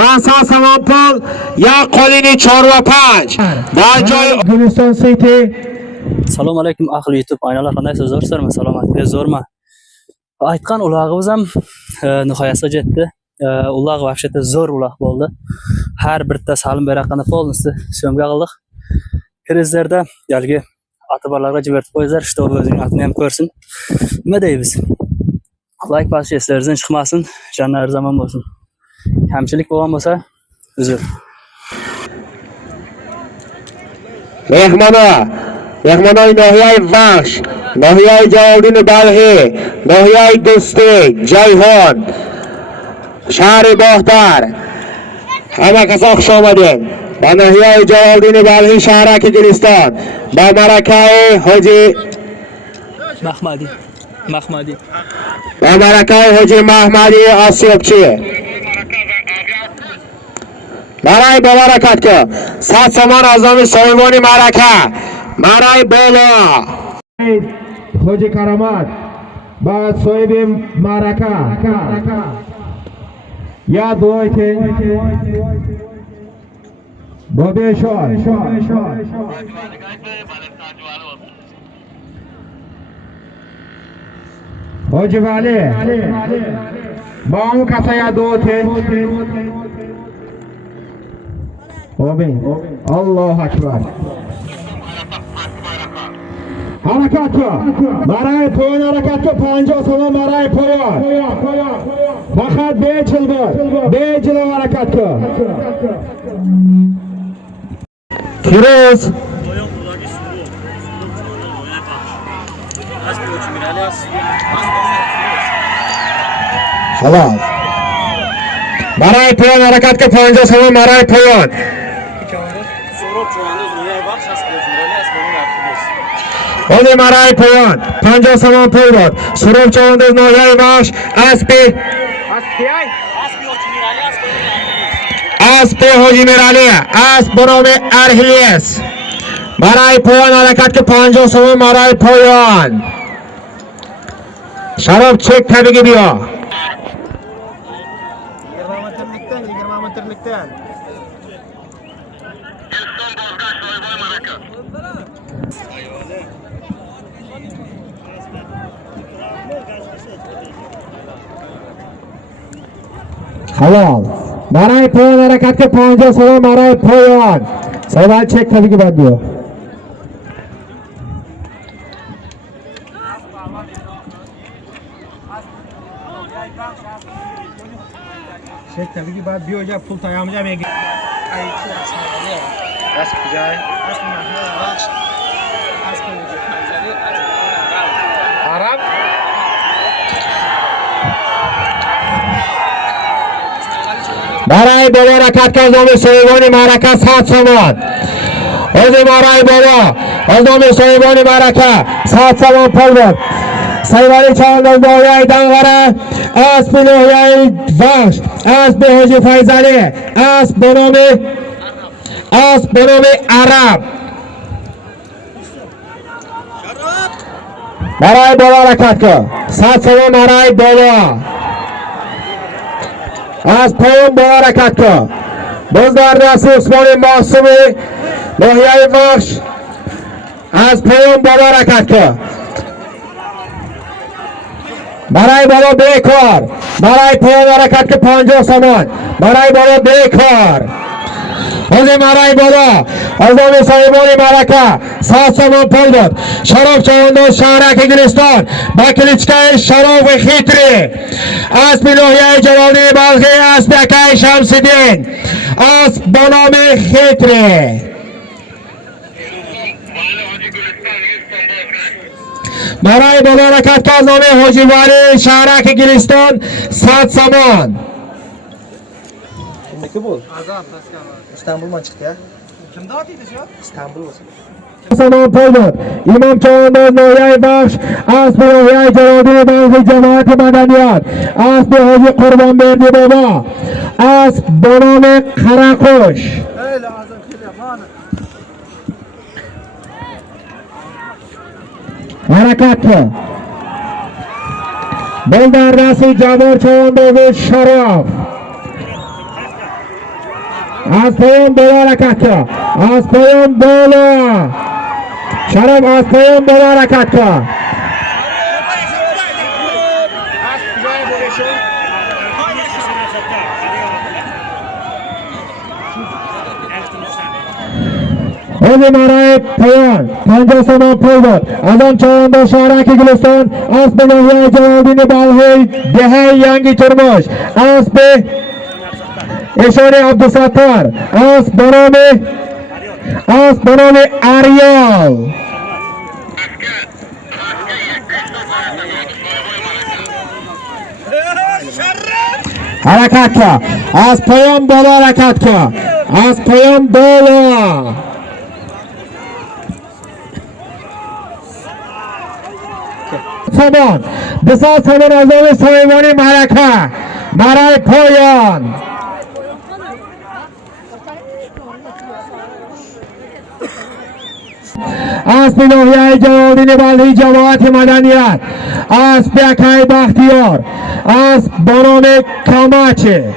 500 سوم پول یک قالینی 4 و 5 در جای گلستان سیتی. Assalomu alaykum ahli YouTube aynalar qandaysiz? Zo'rsizmi? Salomatlik zo'rmi? Aytgan ulag'imiz ham nihoyasiga jetdi. Ulag vahshati zo'r ulag bo'ldi. Har birta salim beraqani polnosti so'mga qildik. Krizlarda yalgi ota-bolalarga jibertib qo'yinglar, что o'zining atini ham ko'rsin. Nima deymiz? Like bosish eslaringizdan chiqmasin, jannar zamon bo'lsin. Kamchilik bo'lgan bo'lsa, uzr. mehmonای ناحیه وحش، ناحیه جلالدین بلخی، ناحیه دوستی، جیهان، شهر باختر، همه کسا خوش آمدین به ناحیه جلالدین بلخی شهرک گلستان با مرکه حاجی محمدی آسیابچی برای ببرکت که 100 سمان از نام صاحبان مرکه مرای بالا حاجی کرامت بعد صاحب مرکه یا دعایی که بابی شاد حاجی ولی با اون کسا یا دعایی آمین الله اکبر حرکت برای پایان حرکت 50 سوم برای پایان فقط به جلو حرکت فیروز حلال برای پایان حرکت 50 سوم برای پایان آنی مرای پایان 50 سوم پول داد سروب چواندز ناحیه بخش اسبی حاجی میرالی اسب برام ارهلیس مرای پایان حرکت که 50 سوم مرای پایان شراب چک طبیقی بیا حلال برای پایان حرکت که 50 سوم برای پایان سوال چک طبیقی باید بیا چک طبیقی باید بیا جا پول تایام جا میگی دست کجای عرب برای بالا حرکت که از نام صاحبان مرکه 100 سوم از برای بالا از نام صاحبان مرکه 100 سوم پول بود سیوری چاند از ناحیه دنغره اسب ناحیه وحش اسب حاجی فیضلی اسب بنام عرب برای بالا حرکت که 100 سوم برای بالا از پایان با حرکت که باز در دست عثمان معصومی ناحیه وحش از پایان با حرکت که برای بالا بیکار برای پایان حرکت که 50 سوم برای بالا بیکار از مرای بالا از نام صاحبان مرکه 100 سوم پول داد شراب چوانداز شهرک گلستان با کلیچکه شراب خیتری اسب ناحیه جلالدین بلخی اسب اکای شمس‌الدین اسب با نام خیتری برای بالا حرکت که از نام حاجی ولی شهرک گلستان 100 سوم کی بود؟ استانبول ما çıktı ya. Kim dağıtıydı şu? İstanbul olsun. سوم پول داد امام چوانداز ناحیه بخش اسب ناحیه جلالدین بلخی جماعت مدنیت اسب حاجی قربان بردی بابا اسب با نام خرقوش حرکت بل در دست جوار چوانداز شرف از پایان بالا حرکت کن. از پایان بالا شراب از پایان بالا حرکت کن. هذه مرای پایان 50 سامان پای داد. از آن چوانده شهرک گلستان اسب ناحیه جلالدین بلخی دهه ینگی ترماش اسب اشاره عبدالستار اسب بنام اریال حرکت کن. از پایان بالا حرکت کن. از پایان بالا سامان بسیار سامان از آن سایوانی معرکه برای پایان اسب ناحیه جلالدین بلخی جماعت مدنیت اسب یکای بختیار اسب بنام کماچه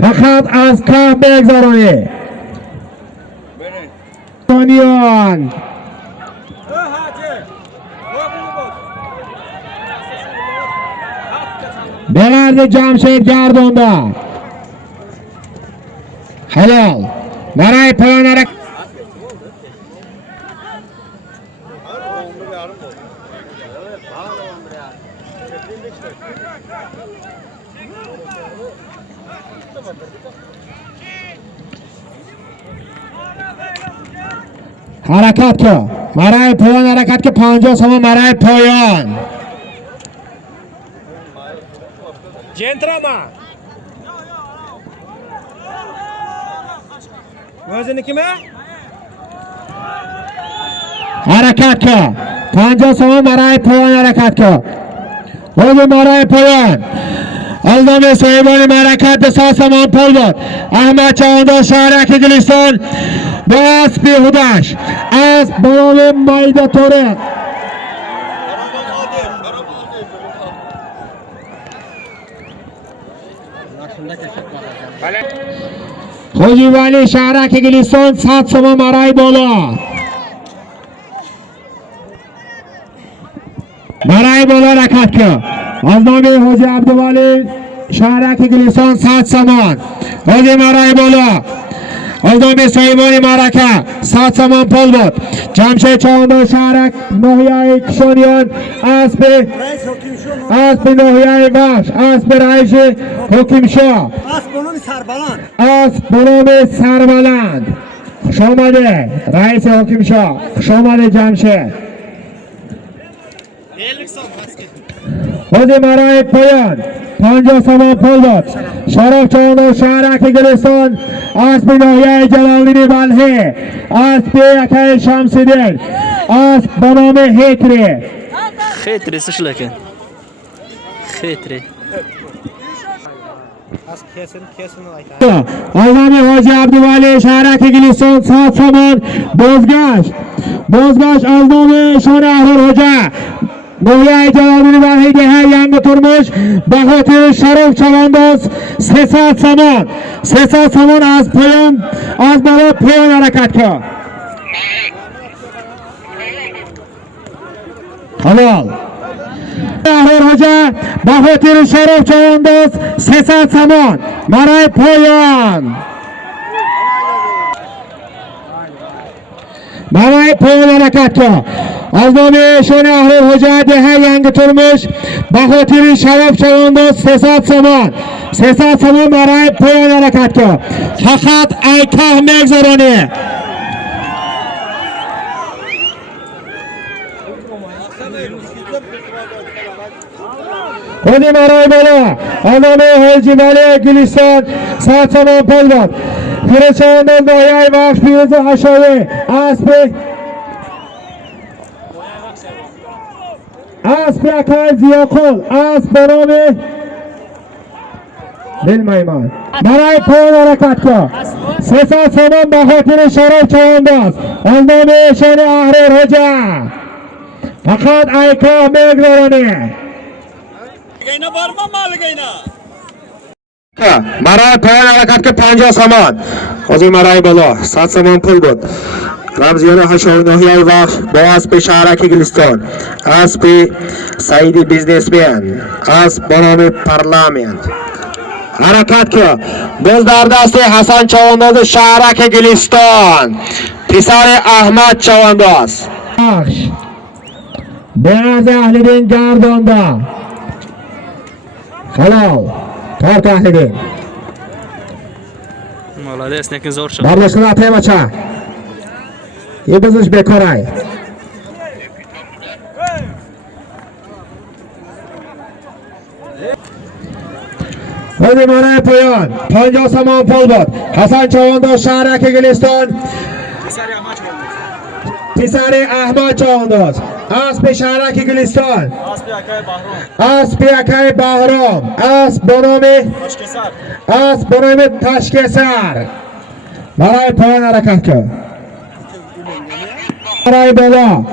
فقط از که بگذرانی دانیان بلرز جمشید گردانده حلال برای پایان حرکت کن. برای پایان حرکت که 50 سامان برای پایان Gentleman. وزن کمه؟ حرکت کن. 50 سامان برای پایان حرکت کن. وزن برای پایان الزام صاحبان مرکت به 100 سامان پول داد. احمد چوانده شهرک گلستان با اسب هودش اسب بنام میدتوره حاجی ولی شهرک گلستان 100 سامان برای بالا حرکت کن. از نام حاجی عبدالولی شهرک گلستان 100 سامان حاجی برای بالا از نام صاحبان معرکه 100 سامان پول داد. جمشید چوانده شهرک ناحیه کشانیان اسب ناحیه وحش اسب رئیس حکیم شاه اسب بنام سربلند خوش آمده رئیس حکیم شاه خوش آمده جمشید خود مرای پایان 50 سامان پول داد. شرف چوانده شهرک گلستان اسب ناحیه جلالدین بلخی اسب یکای شمسدین اسب بنام هیتری خیتری سشلکن خیتری آزام حاجی عبدالولی شهرک گلستان 100 سامان بازگشت از نام شان اهرالحجه ناحیه جلالدین بلخی دهه ینگ ترمش به خاطر شرف چوانداز 300 سامان از بالا پایان حرکت کن. حلال اهرالحجه به خاطر شرف چوانداز 300 سامان برای پایان حرکت کن. از نام شان اهرالحجه دهه ینگ ترمش به خاطر شرف چوانداز 300 سامان برای پایان حرکت کن. فقط ای که میگذرانی خودی مرای بالا از نام حاجی ولی گلستان 100 سامان پول داد. خیره چوانداز ناحیه وحش پیروز حشاوی اسب یکای زیاقل اسب بنام دلمیمان برای پایان حرکت کن. 300 سامان به خاطر شرف چوانداز از نام شان اهرالحجه فقط ایکا میگذرانی برای پایان حرکت که 50 سامان از مرای بالا 100 سامان پول بود رمزیان هشاوناهی وقت با اسب شهرک گلستان اسب سعید بیزنسمن اسب به نام پارلمنت حرکت که باز در دست حسن چوانداز شهرک گلستان پسر احمد چوانداز بیاز اهل دین گردانده خلال کارت اهل دین молодец lekin zo'r chiqdi برداشتن اتای بچه یه بزنش بکارای ولی مانای پایان 50 سامان پول بود حسن چوانداز شهرک گلستان پسر احمد چوانداز اسب شهرک گلستان اسب اکای بهرام اسب به نام تشکسر برای پایان حرکت کرد برای بالا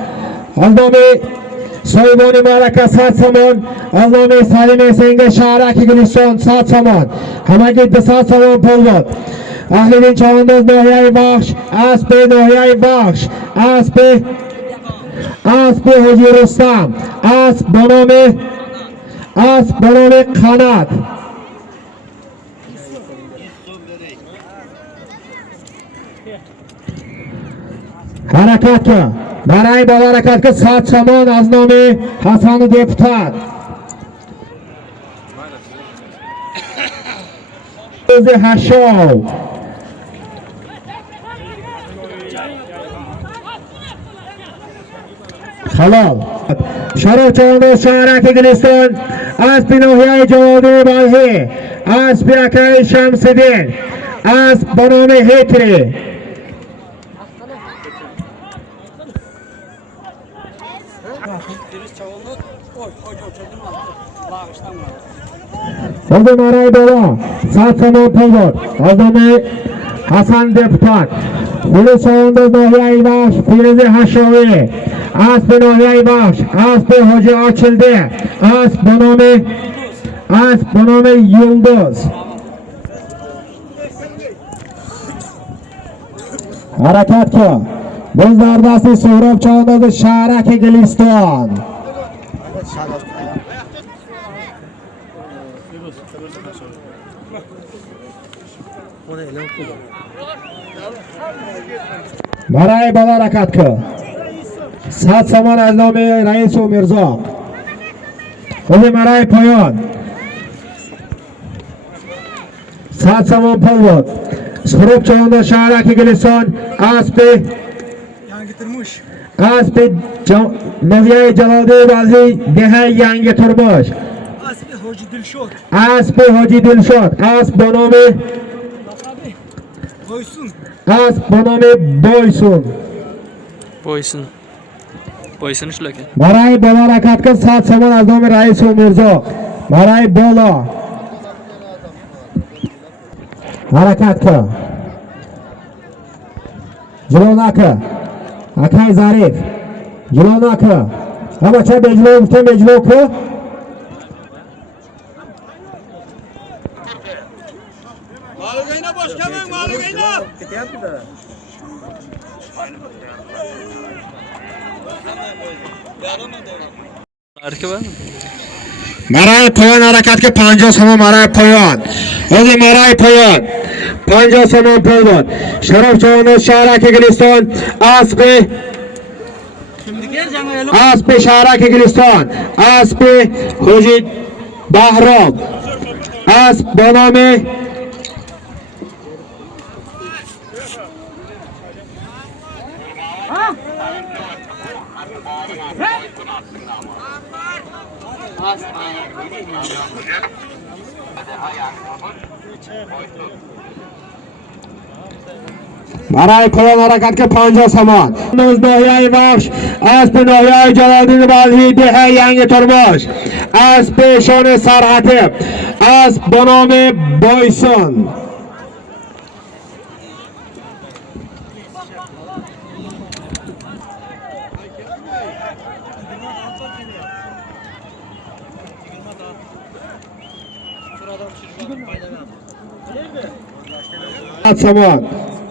از نام سایبانی معرکه 100 سامان از نام سلیم سنگ شهرک گلستان 100 سامان همگی 200 سامان پول بود اهل دین چوانداز ناحیه بخش اسب ناحیه بخش اسب حاجی رستم اسب به نام قنات حرکت که برای بالا حرکت که 100 سامان از نام حسن دپتر روز هشاو خلال شرف چوانداز شهرک گلستان اسب ناحیه جوادی بلخی اسب اکرم شمس‌الدین اسب به نام هتری از مرای بالا 100 سامان پول بود از نام حسن دپتر خلوص چوانداز ناحیه بخش پیروز هشاوی اسب ناحیه بخش اسب حاجی آچلده اسب به نام یلدز حرکت که باز در دست سهراب چوانداز شهرک گلستان برای بالا حرکت که 100 سامان از نام رئیس و مرزا خود مرای پایان 100 سامان پول بود سهراب چوانداز شهرک گلستان اسب ناحیه جلال‌آباد بلخی ده ینگ ترمش اسب حاجی دلشاد اسب به نام boysunش lekin برای بالا حرکت که 100 سامان از نام رئیس و مرزا برای بالا حرکت که جلو نکه اکای ظریف جلو نکه اما چه بجلو گفته بجلو که مرای پایان حرکت که 50 سامان مرای پایان از مرای پایان 50 سامان پول بود شرف چوانداز شهرک گلستان اسب شهرک گلستان اسب حاجی بهرام اسب به نام برای پایان حرکت که 50 سامان ناحیه بخش اسب ناحیه جلال‌الدین بلخی ده ینگ ترمش اسب شان سرحته اسب به نام بایسون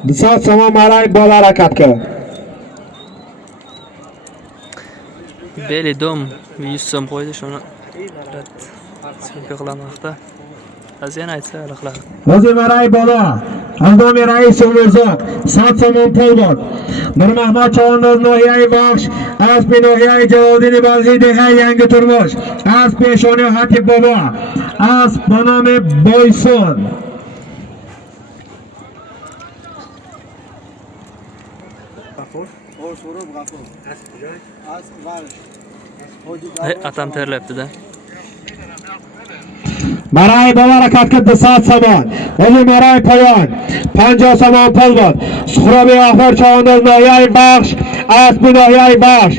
Bisot Somon Maray bola harakatga. Beli dom 100 so'm qo'ydi shuni. Sumka qilamoqda. Azyan aytsa aniqlar. O'zi Maray bola. Aldomi rais Umurzoq, Bisot Somon Polvon. Nurmahmad Chavandoz Nohiyai Baxsh, Aspi Nohiyai Jaloliddin Balzidi hay yangi turmush. Asp Peshoni Hatib bobo. Asp Bonomi Boyson. Atam terlepti-da. Maray bola harakatga Bisot Somon. O'zi Maray Poyon, Panjo Somon Polvon. Suhrobi Ahmad Chavandoz Nohiyai Baxsh, Aspi Nohiyai Baxsh,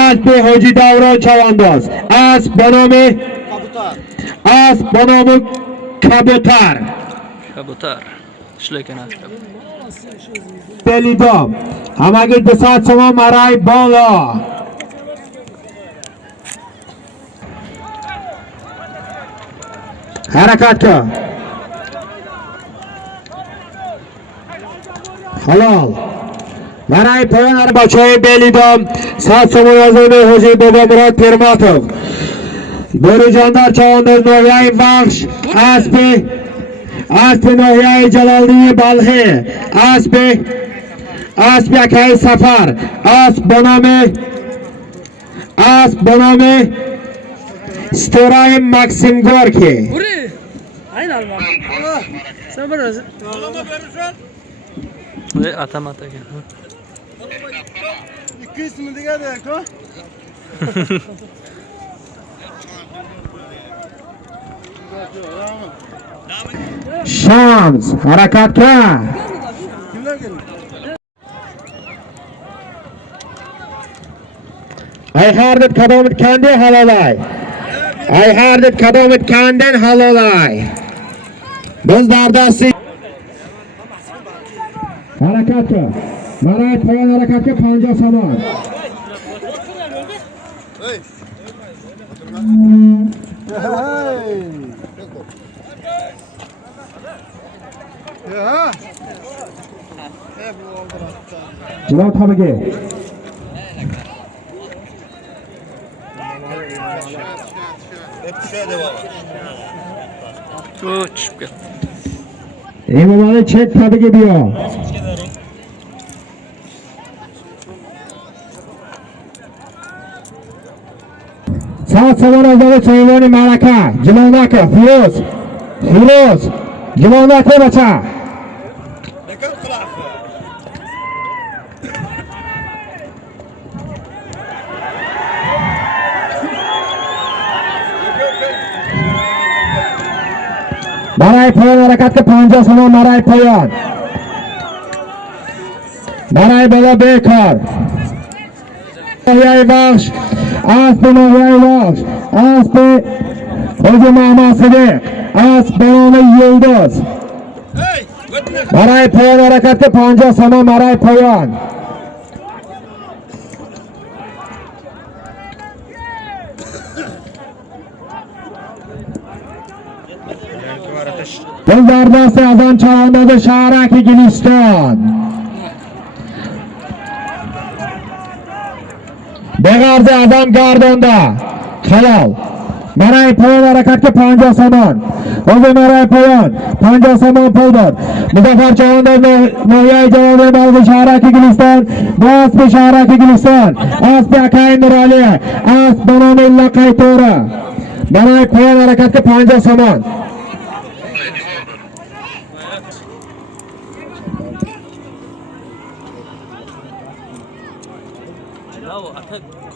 Aspi Hoji Davron Chavandoz. Asp Bonomi Kabutar. Kabutar. Ishlaykan asp. Belidom. Hamagi Bisot Somon Maray bola. Harakatga. Halol. Maray Poyon Arbachoy Belidom, Bisot Somon Azimi Hoji Bobomurod Permatov. Bo'rijondor Chavandoz Nohiyai Baxsh, Aspi Nohiyai Jaloliddin Balhi, Aspi Akai Safar, Asp Bonomi Storaim Maxim Gorki. Atam atagan. 200 ming degadi-ku. Shams harakatga. Kimlar keldi? Ayhar deb qadam etganda halolay. Ayhar deb qadam etgandan halolay. Biz dardasi harakatga. Maray Poyon harakatga Panjo Somon. Javob tabiga. Tushib ketdi. Emomali chek tabiga biyo. Bisot Somon Azimi Soyvoni Malaka, Jilonaka, Firoz, Jilonaka bacha. Maray Poyon harakatga Panjo Somon Maray Poyon. Maray bola bekor. Nohiyai Baxsh, Aspi Nohiyai Baxsh, Aspi Hoji Mahmud Sidiq, Asp Bonomi Yulduz. Maray Poyon harakatga Panjo Somon Maray Poyon. Dardasi Azon Chavandoz Sharaki Guliston. Beg'arzi Azon Gardonda. Halol. Maray Poyon harakatga Panjo Somon. O'zi Maray Poyon, Panjo Somon Polvon. Muzaffar Chavandoz Nohiyai Jaloliddin Balhi Sharaki Guliston. Aspi Sharaki Guliston. Aspi Akay Nurali. Asp Bonomi Laqay To'ra. Maray Poyon harakatga Panjo Somon.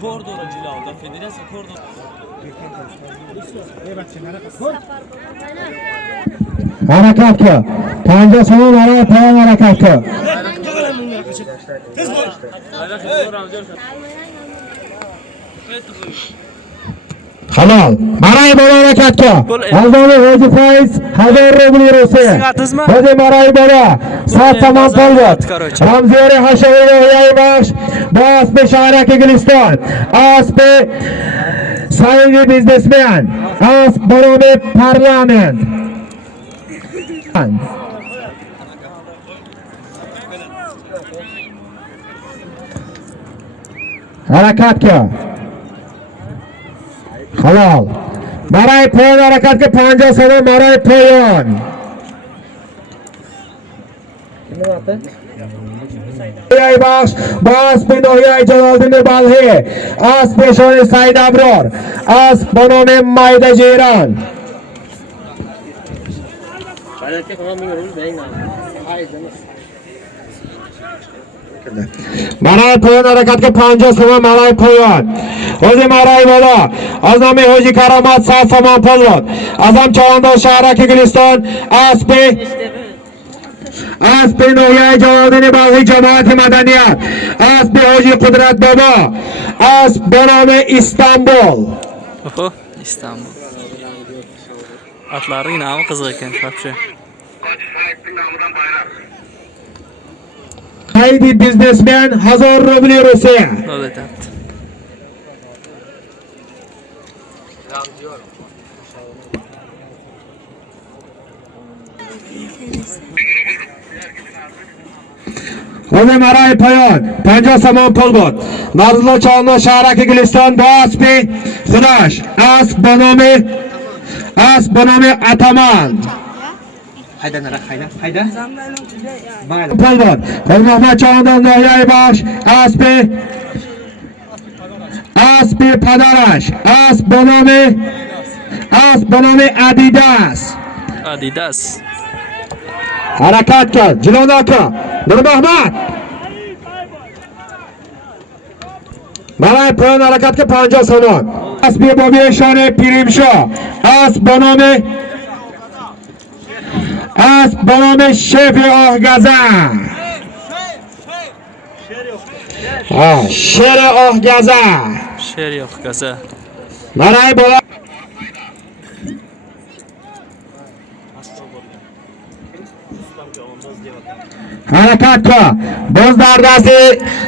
Kordora cilada federatsiya kordora. Harakatga. Panjo Somon Maray Poyon harakatga. Halol. Maray bola harakatga. Aldomi Hoji Faiz, Hazar Rublirisi. Hoji Maray bola. Bisot Somon Polvon. Ramziyari Hashavi Nohiyai Baxsh, Aspi Sharaki Guliston. Aspi صاحب بیزنسمن از برنامه پارلمانت حرکت کرد halal برای پایان حرکت که 50 ثانیه برای پایان ای باش باز به نوعی جلالدین بلخی از پیشان سعید ابرار از بنام مایده جیران برای پایان حرکت که 50 ثانیه برای پایان حوزی مرای بالا از نام حوزی کرامت ساز سامان پلوت از هم چواندار شهرک گلستان اسب نویه جلالدین بلخی جماعت مدنیت اسب حوزی قدرت بابا اسب بنام استانبول Oho, İstanbul. Atları yine ama kızıl ekan, вообще. Haydi biznesmen 1000 rubli Rusya. Evet, evet. Hozir marای پایان 50 سامان پول بود نازل چالنا شهرک گلستان با اسب خودش اسب بنام اتمان Hayda nara hayda. پول بود خود محمد چاندان ناحیه باش اسب پدرش اسب بنام ادیداس Adidas. حرکت کرد جلو نکن نور محمد برای پایان حرکت که 50 سامان اسب بابی شانه پیریمشا اسب بنام شف آهگزه شیر آهگزه Şer yok gaza. برای بالا حرکت کا باز در دست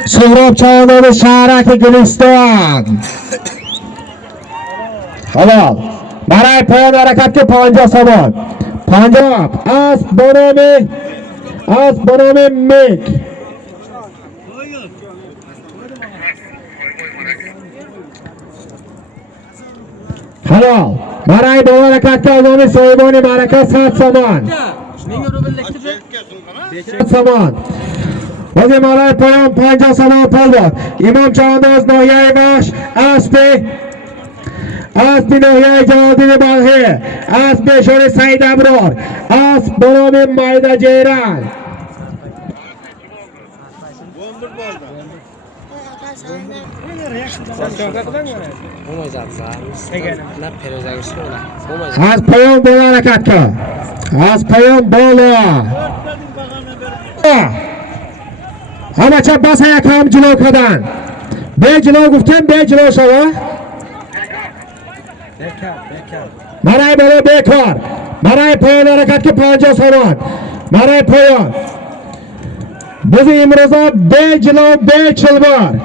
سهراب چاندان شهرک گلستان حالا برای پایان حرکت که 50 سامان 50 اسب بنام میک حالا برای بالا حرکت که آزام صاحبان مرکز 100 سامان سامان وزی مالای پایان 50 سامان پل بود امام چانداز ناحیه باش اسب ناحیه جلالدین بلخی اسب شور سعید ابرار اسب بنام مایده جیران از پایان بالا حرکت کن از پایان بالا همه چه بس یک هم جلو کردن به جلو گفتم به جلو شما برای بالا بیکار برای پایان حرکت که 50 سامان برای پایان بزی امروزا به جلو به چلبار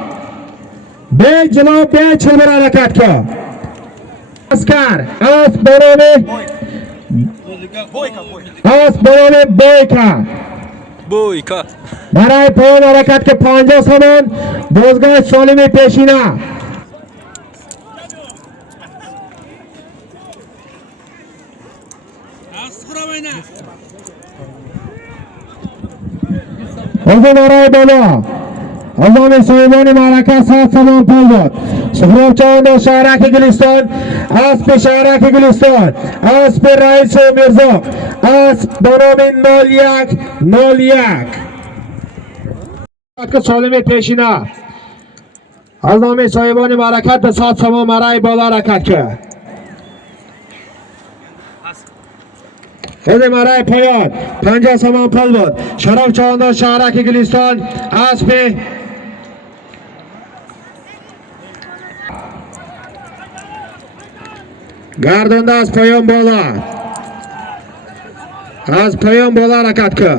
به جلو به چلبار حرکت کن اسکر بنام بویکا Boyka. برای پایان حرکت که 50 سامان بازگاه سالم پیشینه حضور برای بالا آزام صاحبان مرکز 100 سامان پول بود سهراب چاندان شهرک گلستان اسب شهرک گلستان اسب رئیس و مرزا اسب بنام 01 که سالم پیشینه آزام صاحبان مرکز به 100 سامان برای بالا حرکت کرد حضور مرای پایان 50 سامان پول بود شراب چاندان شهرک گلستان اسب گردنده از پایان بالا حرکت که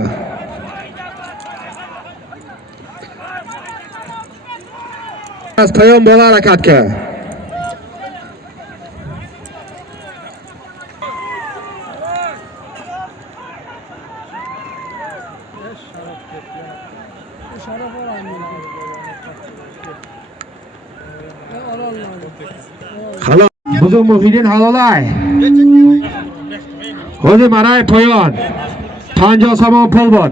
از پایان بالا حرکت که Halol. Buzuq Muhiddin Halolay. O'zi Maray Poyon. Tanjo Samon Polbod.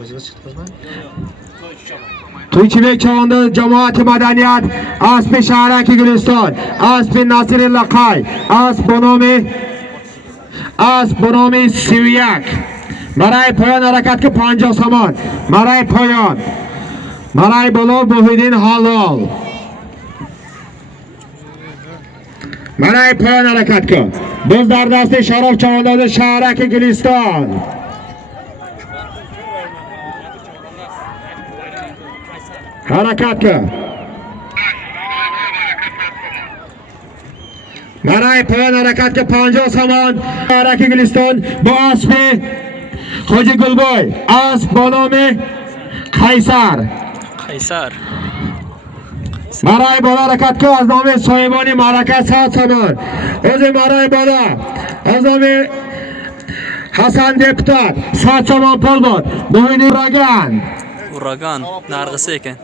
O'ziga chiqdingizmi? Tuychibek Chavanda Jamoati Madaniyat, Aspi Shahraki Guliston, Aspi Nasirilla Qay, Bonomi Siviyak. Maray Poyon harakatga Tanjo Samon. Maray Poyon. Maray Bolo Muhiddin Halol. Maray Poyon harakatga. Biz Dardasti Sharof Chavanda Shahraki Guliston. Harakatga. Maray Poyon harakatga Panjo Samon Shahraki Guliston. Bu Aspi Hoji Gulboy, Bonomi Qaysar. Maray Bola harakatga Aznomi Soyiboni Maraka Saad Samon. O'zi Maray Bola Aznomi Hasan deputat Saad Samon Polbod. Muhiddin Uragan narg'isi ekan.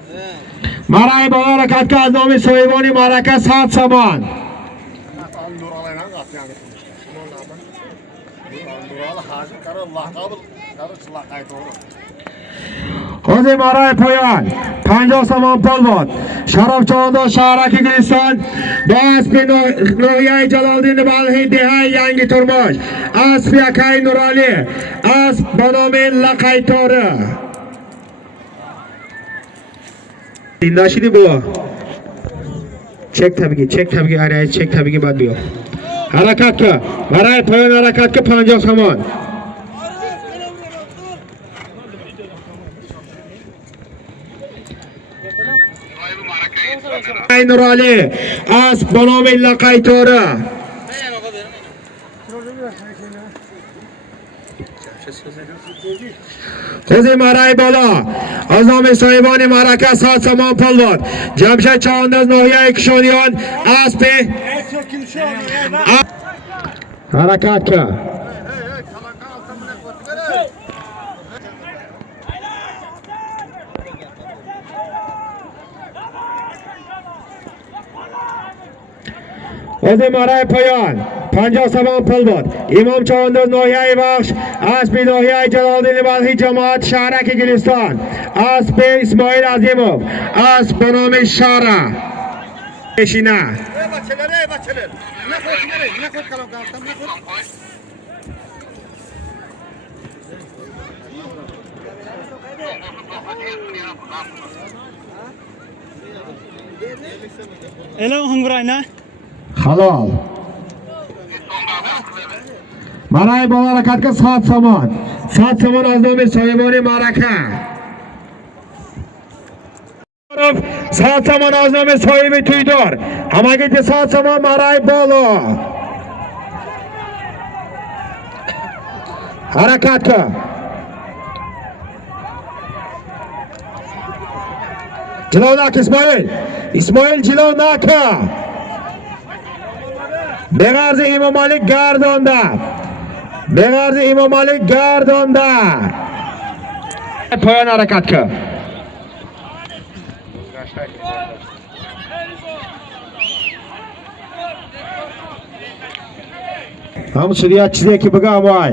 Maray Bola harakatga Aznomi Soyiboni Maraka Saad Samon. O'zi Maray Poyon, Tanjo Samon Polbod, Sharof Chavanda Shahraki Guliston, Aspi No'yay Jaloliddin Balhi Dehay yangi turmush, Aspi Akay Nurali, Bonomi Laqay Tori. Dinlashidi bu. Çek tabii araya çek tabii bad biyo. Harakatga, Maray Poyon harakatga Tanjo Samon. Nurali, Bonomi Laqay Tori. O'zi Maray Bola, Aznomi Soyiboni Maraka Saad Samon Polbod, Jamshid Chavandaz No'yay Kishoniyon, Aspi harakatga. O'zi Maray Poyon, Tanjo Samon Polbod, Imom Chavandaz No'yay Baxsh, Aspi No'yay Jaloliddin Balhi Jamoat Shahraki Guliston, Aspi Ismoil Azimov, Bonomi Shara. Peshina. Bachelar. Ne ko'z kalom qaltam, ne ko'z. Elam Hungrayna. Halol. Maray Bola harakatga Saad Samon. Saad Samon Aznomi Soyiboni Maraka. Saad Samon Aznomi Soyibi Tuydor. Hamagiti Saad Samon Maray Bola. Harakatga. Jilovnak Ismoil Jilovnaka. Beg'arzi Imomalik Gardonda. Poyon harakatga. Ham shiriyatchilik kibiga amoy.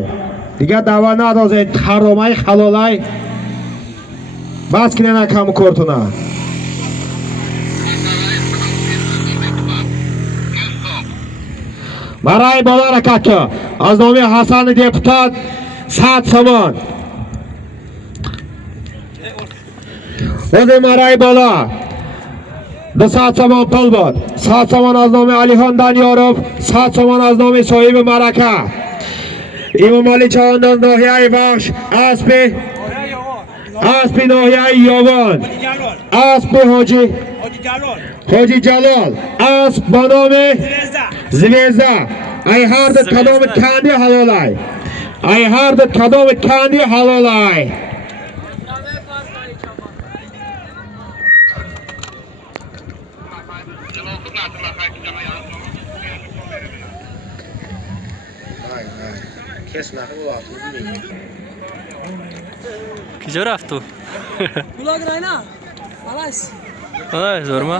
Diga da'vo nadozay haromay halolay. Baskina kam kortuna. Maray Bola harakatga. Aznomi Hasan deputat Saad Samon. O'zi Maray Bola. Saad Samon Polbod. Saad Samon Aznomi Alixon Danyorov. Saad Samon Aznomi Soyibi Maraka. Imomali Chavandaz No'yay Baxsh. Aspi No'yay Yovon. Aspi Hoji Jalol. Bonomi Zvezda. I heard that Kadomit Kandi halolay. Kesme bu vakti. Kija raftu. Ay, zo'rmi?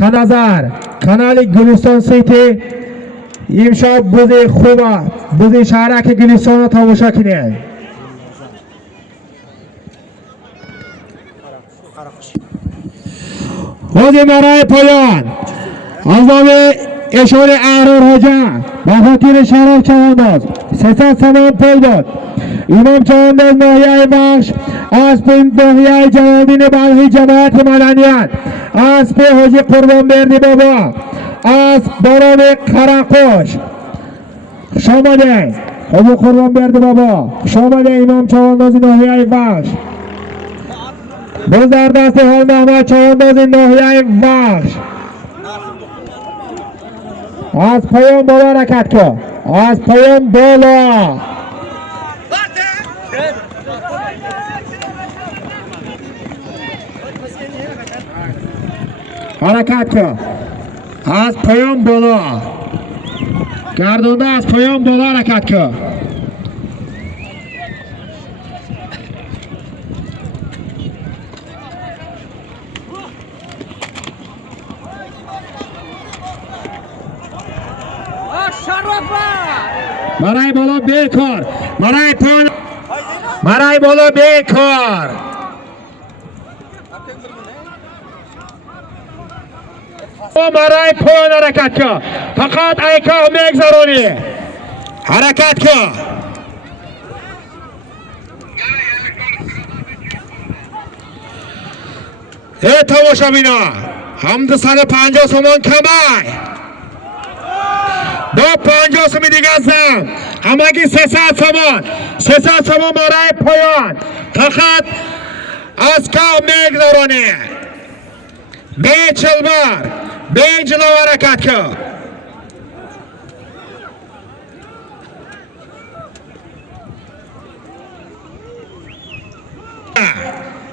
Kanazar, kanali Guliston City, imshod buzi خوبه buzi شهرک گلستان رو تماشا کنید. حوزه مرای پایان از نام اشاره احرار حاجه با خاطر شرف چوانداز 300 سمان پل بود. امام چوانداز ناحیه بخش از پین ناحیه جوامین بلخی جماعت مدنیت از پی حاجی قربان بردی بابا از باران قرقوش خوش آمده حاجی قربان بردی بابا خوش آمده امام چوانداز ناحیه بخش باز در دست حال محمد چوانداز ناحیه بخش از پایان بالا حرکت کن از پایان بالا حرکت کن از پایان بالا گردونده از پایان بالا حرکت کن مرای بالا بیکار مرای پایان مرای بالا بیکار مرای پایان حرکت کن فقط ایکا میگذرونی حرکت کن ای تماشا بینا هم 250 سومان کمای با 50 سومی دیگه هستم همگی 300 سومان 300 سومان برای پایان فقط از کام میگذرانی به چلبر به جلو حرکت کن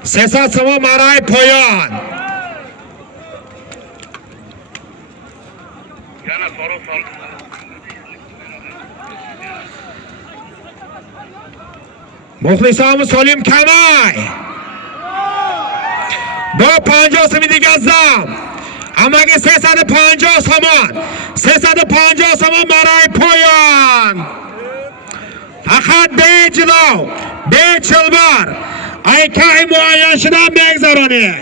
300 سومان برای پایان مخلصان سالم کمای با 50 سومی دیگه هستم همگی 350 سومان 350 سومان برای پایان فقط به جلو به چلبر ایکای معین شده میگذرانی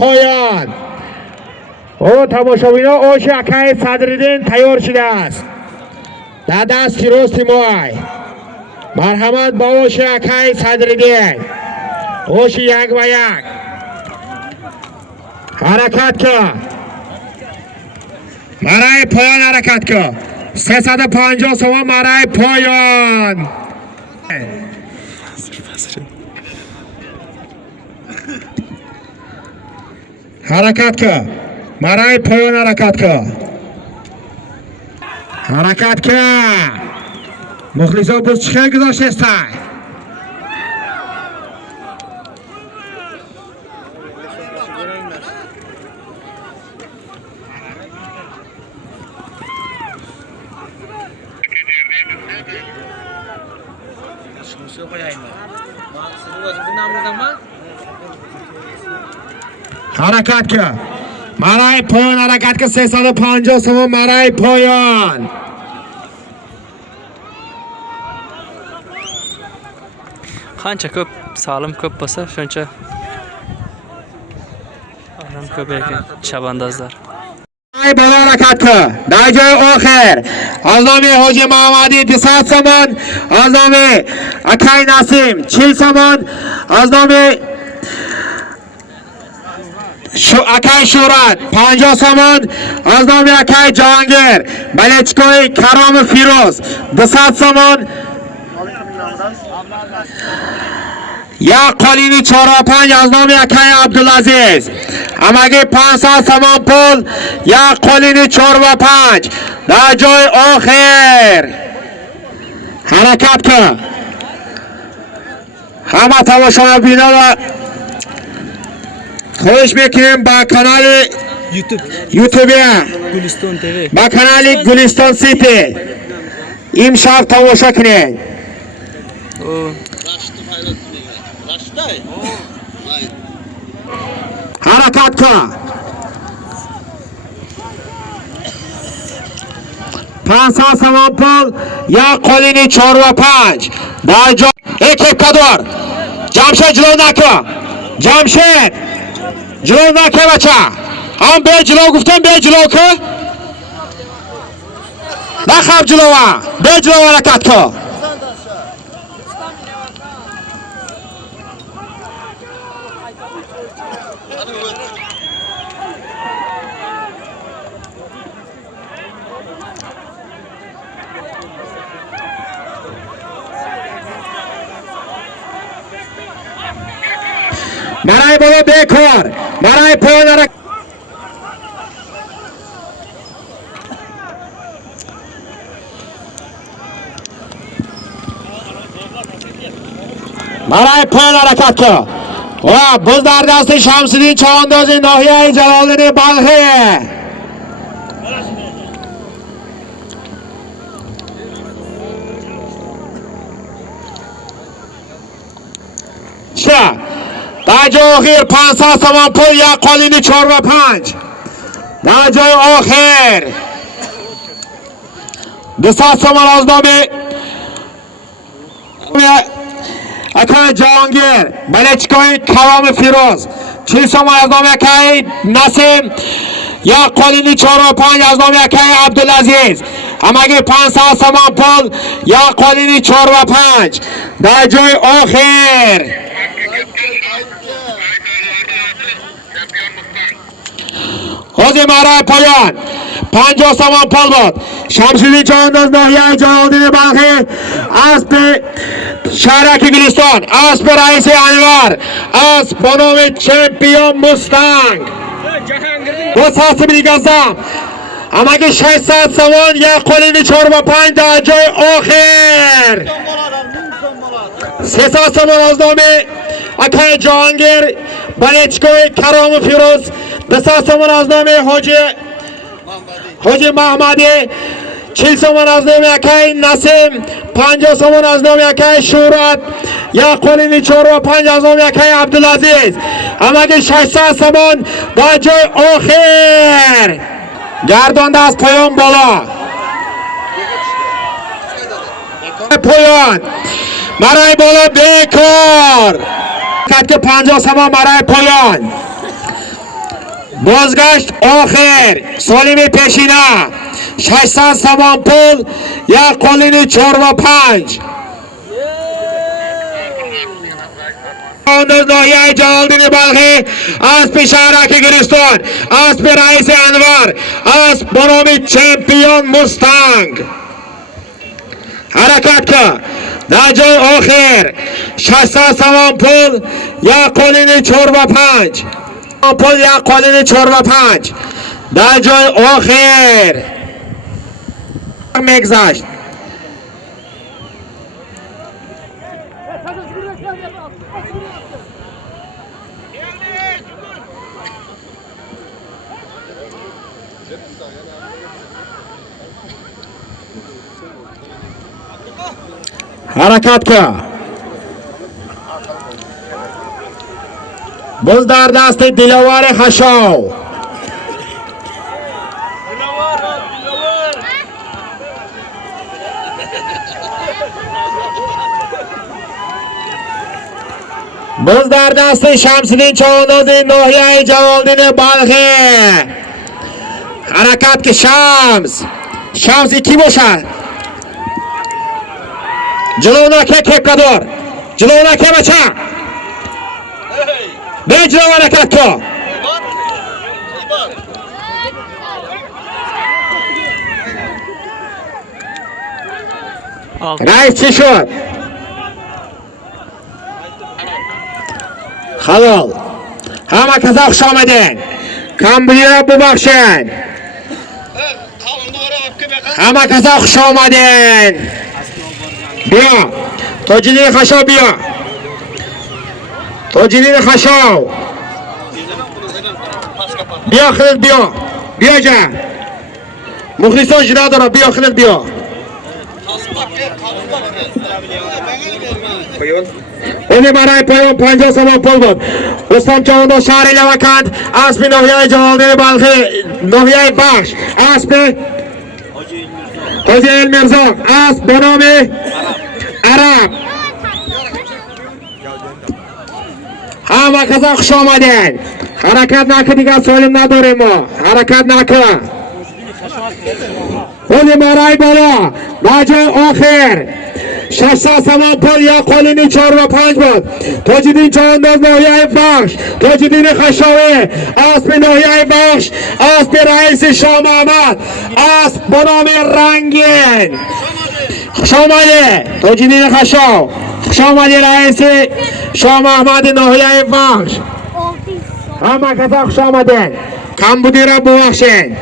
پایان او تماشابینا اوش اکای صدرالدین تیار شده است در دست راست مای مرحمت با اوش اکای صدرالدین اوش یک و یک حرکت کن برای پایان حرکت کن 350 سوم برای پایان حرکت کن برای پایان حرکت کن حرکت کن مخلصان باز چه گذاشته است حرکت کن برای پایان حرکت کن 350 سوم برای پایان qancha ko'p salim ko'p bo'lsa shuncha odam ko'p ekan chavandozlar برای بالا حرکت کن در جای آخر از نام حاجی محمدی 200 سومان از نام اکای نسیم 40 سومان از نام اکای شورت 50 سومان از نام اکای جهانگیر بلچکوی کرام فیروز 200 سومان یا قالینی 4 و 5 از نام اکای عبدالعزیز همگی 500 سومان پول یا قالینی 4 و 5 در جای آخر حرکت کن همه تماشا بینا و خواهش میکنیم با کانال YouTube Guliston TV. va kanali Guliston City. Imshab tomosha qiling. Harakat qil. 500 samanpol ya qolini 4 va 5. Dajo ekip kador. Jamshid Jilovnakova. Jamshid Jilovnakovacha. Ham be jilov guftam be jilov ku. Naqab jilova. Be jilov harakat qil. Maray bola bekor. Maray poyonara. Maray poyon harakat qil. Va Bo'zdardasti Shamsiddin Chavandozi Nohiya Jaloliddin Balxi. Sha. Dajoy oxir 500 so'm pul ya qolini 4 va 5. Dajoy oxir 200 so'm ro'znomi. Akay Jahongir, Balechkoy Kavomi Firoz. 40 so'm ro'znomi akay Nasim ya qolini 4 va 5 ro'znomi akay Abdulaziz. Amaga 500 so'm pul ya qolini 4 va 5. Dajoy oxir Hozir Maray poyon 50 so'm pul bor. Shamsiddin Chavandoz Nohiya Jaloliddin Balxi Aspi Sharaki Guliston Aspi Raisi Anvar Asp Bonovi Champion Mustang bu sasi bilgazam amaga 600 so'm ya qolini 4 va 5 Dajoy oxir 300 so'm ro'znomi akay Jahongir Balechkoy Karomi Firoz 200 so'm ro'znomi Hoji Mahmadi 40 so'm ro'znomi akay Nasim 50 so'm ro'znomi akay Shurat ya qolini 4 va 5 ro'znomi akay Abdulaziz amaga 600 so'm Dajoy oxir gardonda az poyon bola poyon Maray bola bekor katga 50 so'm Maray poyon Bozgasht oxir Solimi peshina 600 so'm pul ya qolini 4 va 5 Nohiya Jaloliddin Balxi Aspi Sharaki Guliston Aspi Raisi Anvar Asp Bonovi Champion Mustang harakat qil Dajoy oxir 600 so'm pul ya qolini 4 va 5 pul ya qolini 4 va 5 Dajoy oxir megzasht harakat qil Bo'zdardasti Dilovar Hashov Bo'zdardasti Shamsiddin Chavandozi Nohiya Jaloliddin Balxi harakat qil Shams 2 bo'shal Jilovnaka Kepkador Jilovnaka bacha Bejilov harakat qil Rais Chishot halol hamma kaza xush omading Kambriya Bubaxshin hamma kaza xush omading Biyo Tojiddin Xashov biyo Tojiddin Xashov بیا خلق بیا. بیا جا. مخلصان جدا دارم. بیا خلق بیا. اینه برای پیام 50 سوم پول بود. رستم چاوندو شهر لوکند اسب ناحیه جلالدین بلخی ناحیه بخش اسب حاجی المرزاق اسب به نام عرب همه کسا خوش آمدین. حرکت نکن دیگه سالم نداریم ما. حرکت نکن. خودی مارای بالا باجه آخر 600 سوم پول یا قولینی 4 و 5 بود. تاجدین چانداز ناحیه بخش تاجدین خشاوی اسب ناحیه بخش اسب رئیس شاه محمد اسب به نام رنگین خوش آمده. تاجدین خشاو خوش آمده رئیس شاه محمد ناحیه بخش همه کسا خوش آمدین. کم بودی را ببخشین.